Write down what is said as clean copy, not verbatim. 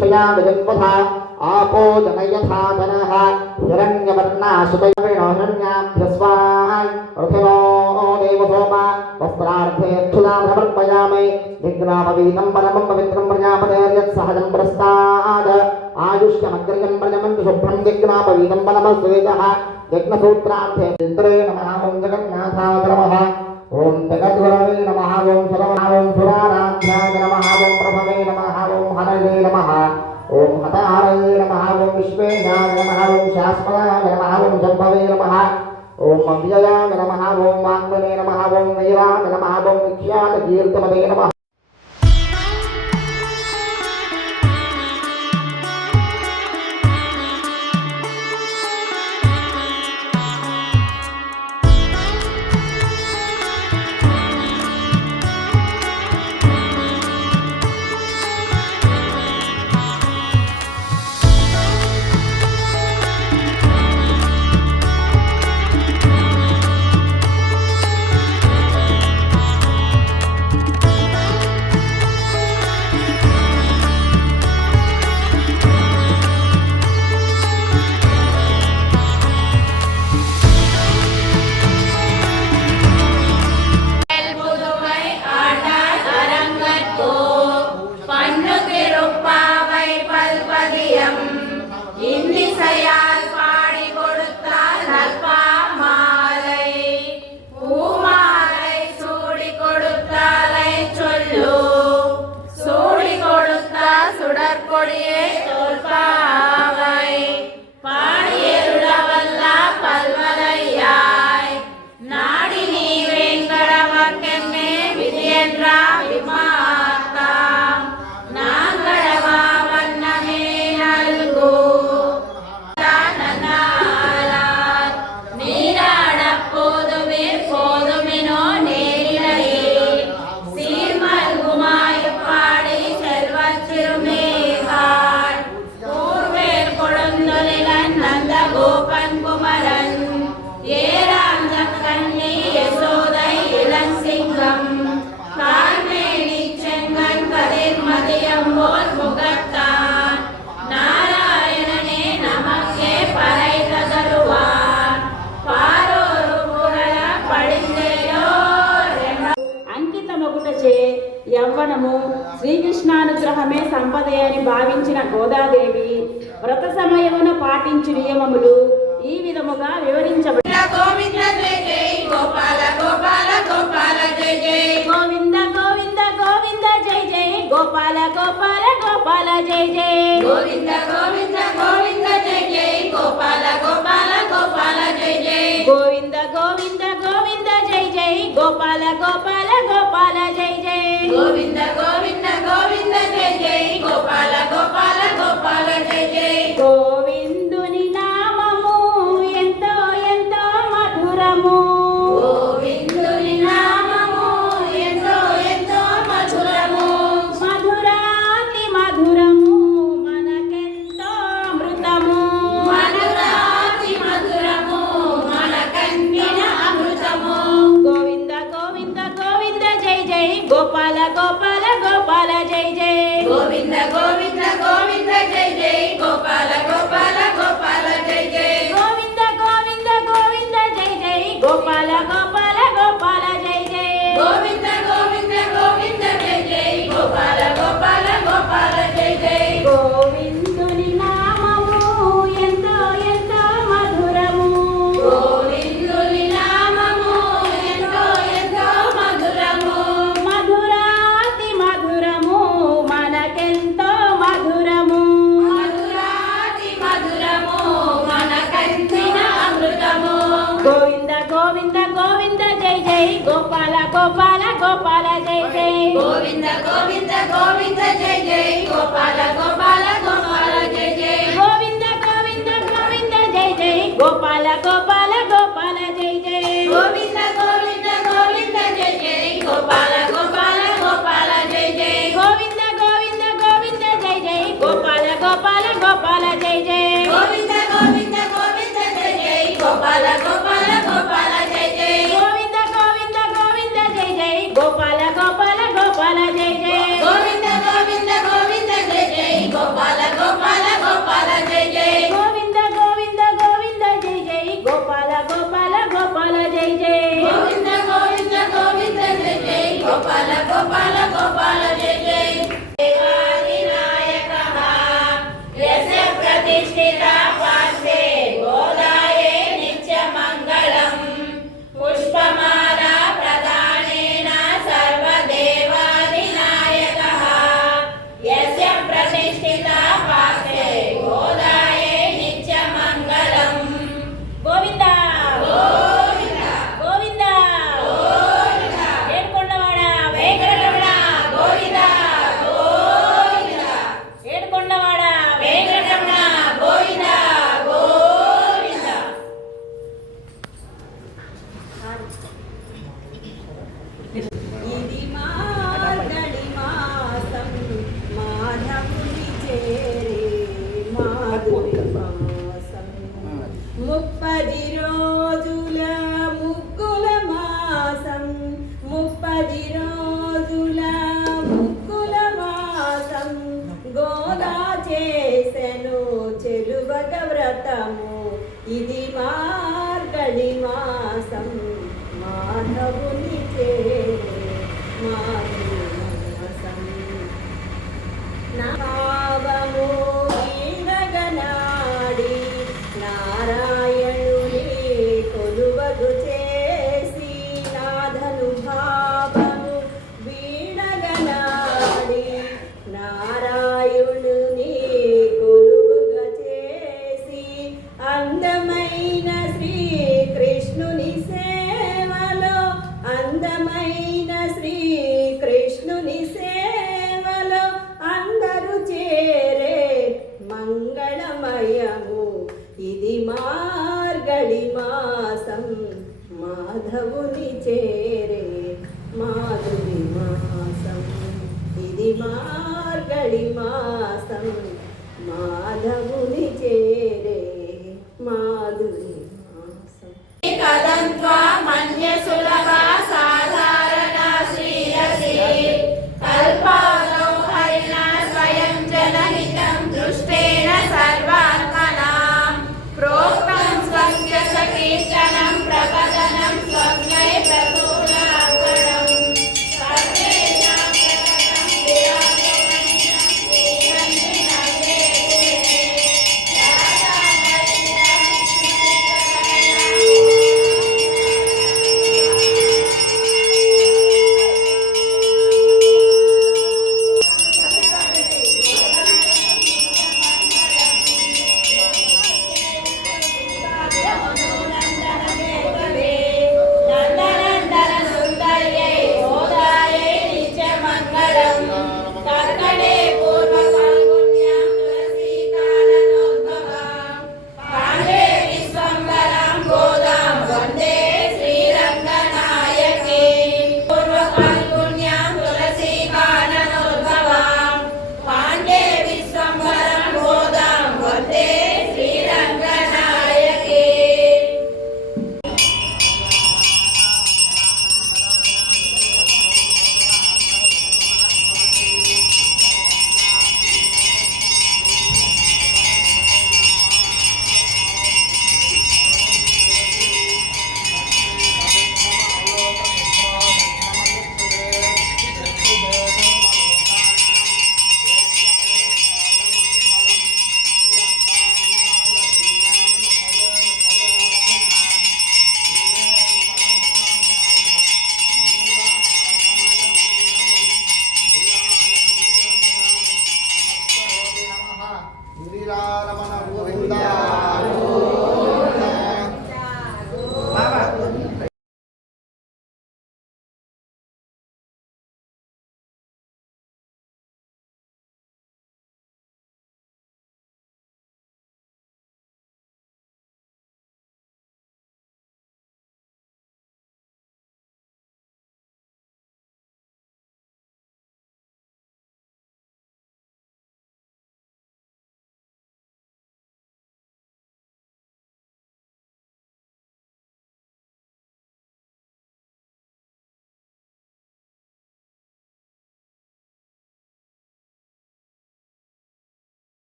क्षयामजन्मथा आपो जनयथा धनः हिरण्यवर्णाशुतैर्णोहण्याभ्यस्वान् रथिनो देवसोमा वस्त्रार्थे क्षुदां समर्पयामि निग्रामवीदं परमं पवित्रं प्रजापतेर्यत्सहजं प्रस्ताद् आयुष्यमग्र्यं प्रजमन्तु शुभ्रं निग्रामवीदं परमस्वेदः यज्ञसूत्रार्थे इन्द्रे नमः ॐ जगन्नाथाय नमः ओम जगद्गुरवे नमः ओम सर्वनाम ओम सुराराध्याय नमः ओम प्रभवे नमः ओम हरये नमः ओम हतारये नमः ओम विश्वेनाय नमः ओम शाश्वताय नमः ओम शम्भवे नमः ओम अव्ययाय नमः ओम वाङ्मने नमः ओम वीराय नमः ओम विख्यातकीर्तिमते नमः। యవ్వనము శ్రీకృష్ణానుగ్రహమే సంపదయని భావించిన గోదాదేవి వ్రత సమయమున పాటించు నియమములు ఈ విధముగా వివరించబడి గోవింద జయ జయ గోపాల గోపాల గోపాల జయ జయ గోవింద గోవింద గోవింద జయ జయ గోపాల గోపాల గోపాల జయ జయ గోవింద గోవింద గోవింద జయ జయ గోపాల గోపాల గోపాల జయ జయ గోవింద గోవింద గోవింద జయ జయ గోపాల గోపాల గోపాల జయ జయ గోవింద గోవింద గోవింద జయ జయ గోపాల గోపాల గోపాల జయ జయ గోవిందుని నామము ఎంతో ఎంతో మధురము గోవిందుని నామము ఎంతో ఎంతో మధురము మధురాతి మధురము మనకెంతో అమృతము మధురాతి మధురము మనకంటిన అమృతము గోవింద గోవింద గోవింద జై జై గోపాల గోపాల గోపాల గోపాల గోపాల జై జై గోవింద గోవింద గోవింద జై జై గోపాల గోపాల గోపాల జై జై గోవిందుని నామము ఎంతో ఎంతో మధురము గోవిందుని నామము ఎంతో ఎంతో మధురము మధురాతి మధురము మనకెంతో మధురము మధురాతి మధురము మనకంచిన అమృతము గోవింద గోవింద గోవింద జై జై గోపాల గోపాల గోపాల జై జై గోవింద గోవింద గోవింద జై జై గోపాల గోపాల గోపాల జై జై గోవింద గోవింద గోవింద జై జై గోపాల గోపాల గోపాల జై జై గోవింద గోవింద గోవింద జై జై గోపాల గోపాల గోపాల జై జై గోవింద గోవింద గోవింద జై జై గోపాల గోపాల గోపాల జై జై గోవింద గోవింద గోవింద జై జై గోపాల గోపాల గోపాల జై జై గోవింద గోవింద గోవింద జై జై గోపాల గోపాల గోపాల జై జై గోవింద గోవింద గోవింద జై జై గోపాల గోపాల గోపాల జై జై గోవింద గోవింద గోవింద జై జై గోపాల గోపాల గోపాల జై జై గోవింద గోవింద గోవింద జై జై గోపాల గోపాల గోపాల జై జై దేవాదినాయకః యస్య ప్రతిష్ఠితా పార్శ్వే గోదాయే నిత్యమంగళం పుష్పమాలా ప్రదానేన సర్వదేవాదినాయకః యస్య ప్రతిష్ఠితా పార్శ్వే గోదాయే నిత్యమంగళం గోవింద గోవింద గోవింద గోవింద ఏడుకొండవాడ వెంకటరమణ గోవింద గోవింద ఏడుకొండవాడ వెంకటరమణ గోవింద గోవింద ఇది మార్గళి మాసం మాధవుని చేరే మాధురి మాసం 30 రోజుల ముగ్గుల మాసం 30 రోజుల ముగ్గుల మాసం గోదా చేసెను చెలువగ వ్రతము ఇది మార్గళి మాసం మాధవుని చేరే మాధురి మాసం నాభము వీడగనాడి నారాయణుని కొలువగు చేసి నాధను భావము వీడగనాడి నారాయణుని కొలువుగా చేసి అందమైన శ్రీకృష్ణుని సేవలో అందమైన శ్రీకృష్ణుని సేవలో అందరూ చేరే మంగళమయము ఇది మార్గళి మాసం మాధవుని చేరే మాధురి మాసం ఇది మార్గళి మాసం మాధవుని చేరే మాధురి మాసం కదంత్వా మన్యసుల